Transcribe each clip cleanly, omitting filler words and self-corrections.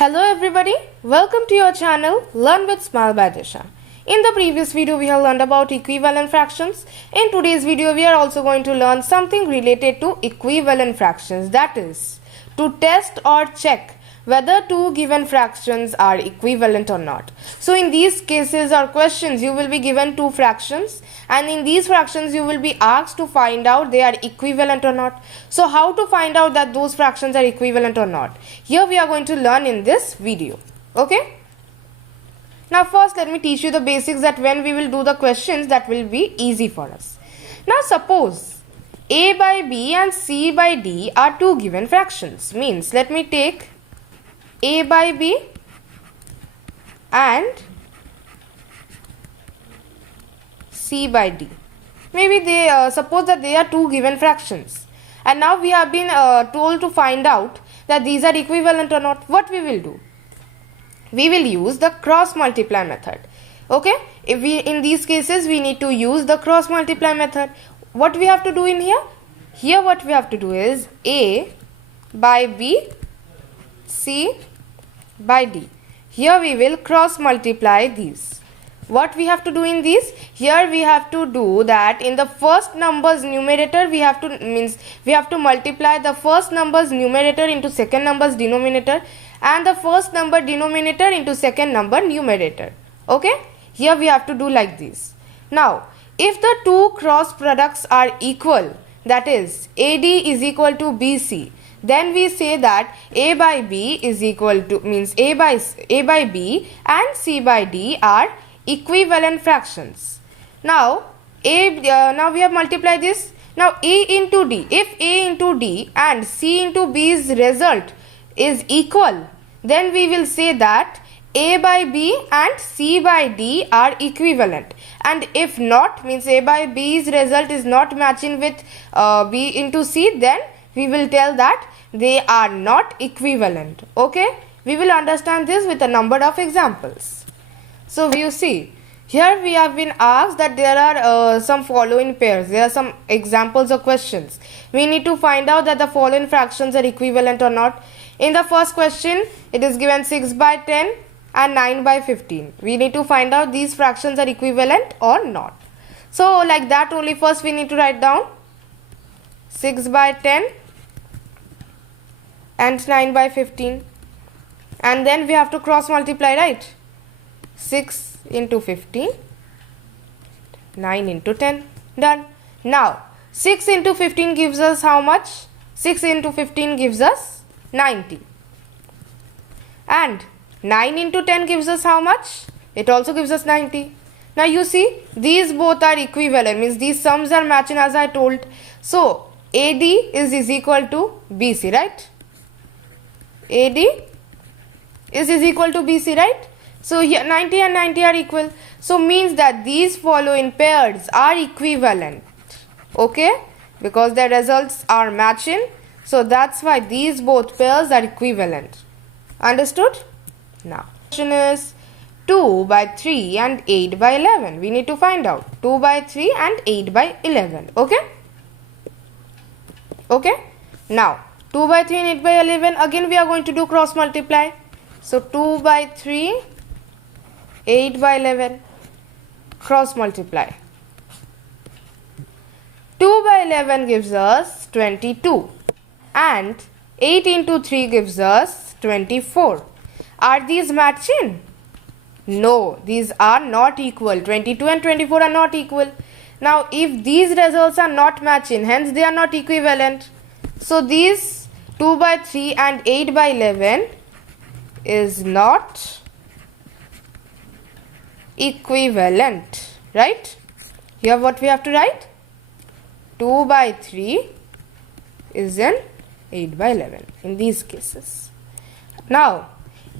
Hello everybody, welcome to your channel Learn with Smile by Disha. In the previous video we have learned about equivalent fractions. In today's video we are also going to learn something related to equivalent fractions, that is to test or check whether two given fractions are equivalent or not. So in these cases or questions you will be given two fractions, and in these fractions you will be asked to find out they are equivalent or not. So how to find out that those fractions are equivalent or not? Here we are going to learn in this video. Okay? Now first let me teach you the basics, that when we will do the questions that will be easy for us. Now suppose a by b and c by d are two given fractions. Means let me take a by b and c by d. Maybe they suppose that they are two given fractions, and now we have been told to find out that these are equivalent or not. What we will do? We will use the cross multiply method. Okay, if we in these cases we need to use the cross multiply method. What we have to do in here? Here what we have to do is a by b, c by d. Here we will cross multiply these. What we have to do in these? Here we have to do that in the first number's numerator we have to multiply the first number's numerator into second number's denominator, and the first number denominator into second number numerator. Okay, here we have to do like this. Now if the two cross products are equal, that is AD is equal to BC, then we say that A by B is equal to, A by B and C by D are equivalent fractions. Now now we have multiplied this. Now A into D, if A into D and C into B's result is equal, then we will say that A by B and C by D are equivalent. And if not, means A by B's result is not matching with B into C, then we will tell that they are not equivalent. Okay, we will understand this with a number of examples. So you see, here we have been asked that there are some following pairs. There are some examples or questions. We need to find out that the following fractions are equivalent or not. In the first question, it is given 6 by 10 and 9 by 15. We need to find out these fractions are equivalent or not. So like that only, first we need to write down 6 by 10 and 9 by 15, and then we have to cross multiply, right? 6 into 15, 9 into 10, done. Now 6 into 15 gives us how much? 6 into 15 gives us 90, and 9 into 10 gives us how much? It also gives us 90. Now you see, these both are equivalent, means these sums are matching as I told. So AD is equal to BC, right? AD is equal to BC, right? So here 90 and 90 are equal. So means that these following pairs are equivalent. Okay, because their results are matching. So that's why these both pairs are equivalent. Understood? Now question is 2 by 3 and 8 by 11. We need to find out 2 by 3 and 8 by 11. Okay? Okay? Now 2 by 3 and 8 by 11, again we are going to do cross multiply. So 2 by 3, 8 by 11, cross multiply. 2 by 11 gives us 22 and 8 into 3 gives us 24. Are these matching? No, these are not equal. 22 and 24 are not equal. Now if these results are not matching, hence they are not equivalent. So these 2 by 3 and 8 by 11 is not equivalent, right? Here what we have to write? 2 by 3 is in 8 by 11 in these cases. Now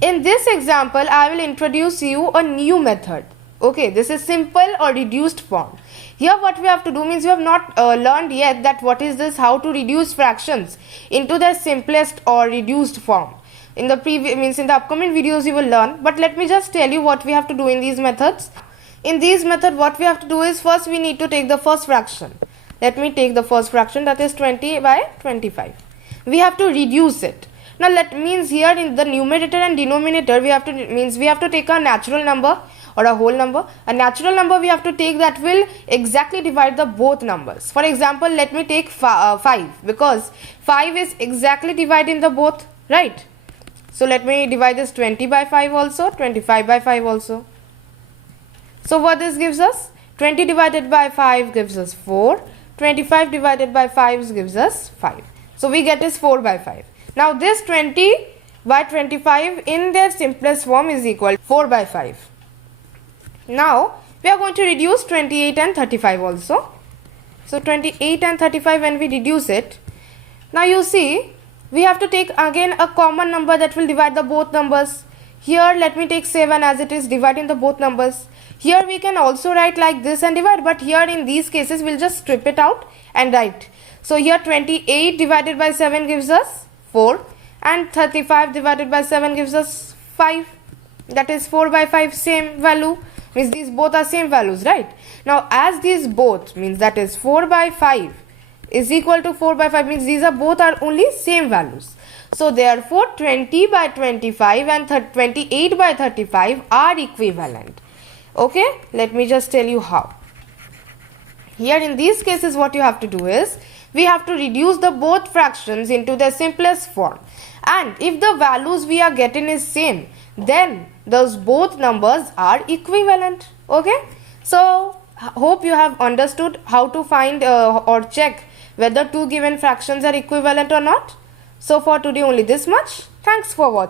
in this example I will introduce you a new method. Okay, this is simple or reduced form. Here what we have to do means you have not learned yet that what is this, how to reduce fractions into their simplest or reduced form. In the in the upcoming videos you will learn, but let me just tell you what we have to do in these methods. In these method what we have to do is, first we need to take the first fraction. Let me take the first fraction, that is 20 by 25. We have to reduce it. Now let means here in the numerator and denominator we have to take a natural number or a whole number. A natural number we have to take that will exactly divide the both numbers. For example, let me take 5 because 5 is exactly dividing the both, right? So let me divide this 20 by 5 also, 25 by 5 also. So what this gives us? 20 divided by 5 gives us 4. 25 divided by 5 gives us 5. So we get is 4 by 5. Now this 20 by 25 in their simplest form is equal to 4 by 5. Now we are going to reduce 28 and 35 also. So 28 and 35 when we reduce it, now you see we have to take again a common number that will divide the both numbers. Here let me take 7 as it is dividing the both numbers. Here we can also write like this and divide, but here in these cases we'll just strip it out and write. So here 28 divided by 7 gives us 4 and 35 divided by 7 gives us 5. That is 4 by 5, same value, means these both are same values, right? Now as these both means that is 4 by 5 is equal to 4 by 5 means these are both are only same values. So therefore 20 by 25 and 28 by 35 are equivalent. Okay, let me just tell you how. Here in these cases what you have to do is we have to reduce the both fractions into their simplest form, and if the values we are getting is same, then those both numbers are equivalent. Okay, so hope you have understood how to find or check whether two given fractions are equivalent or not. So for today only this much. Thanks for watching.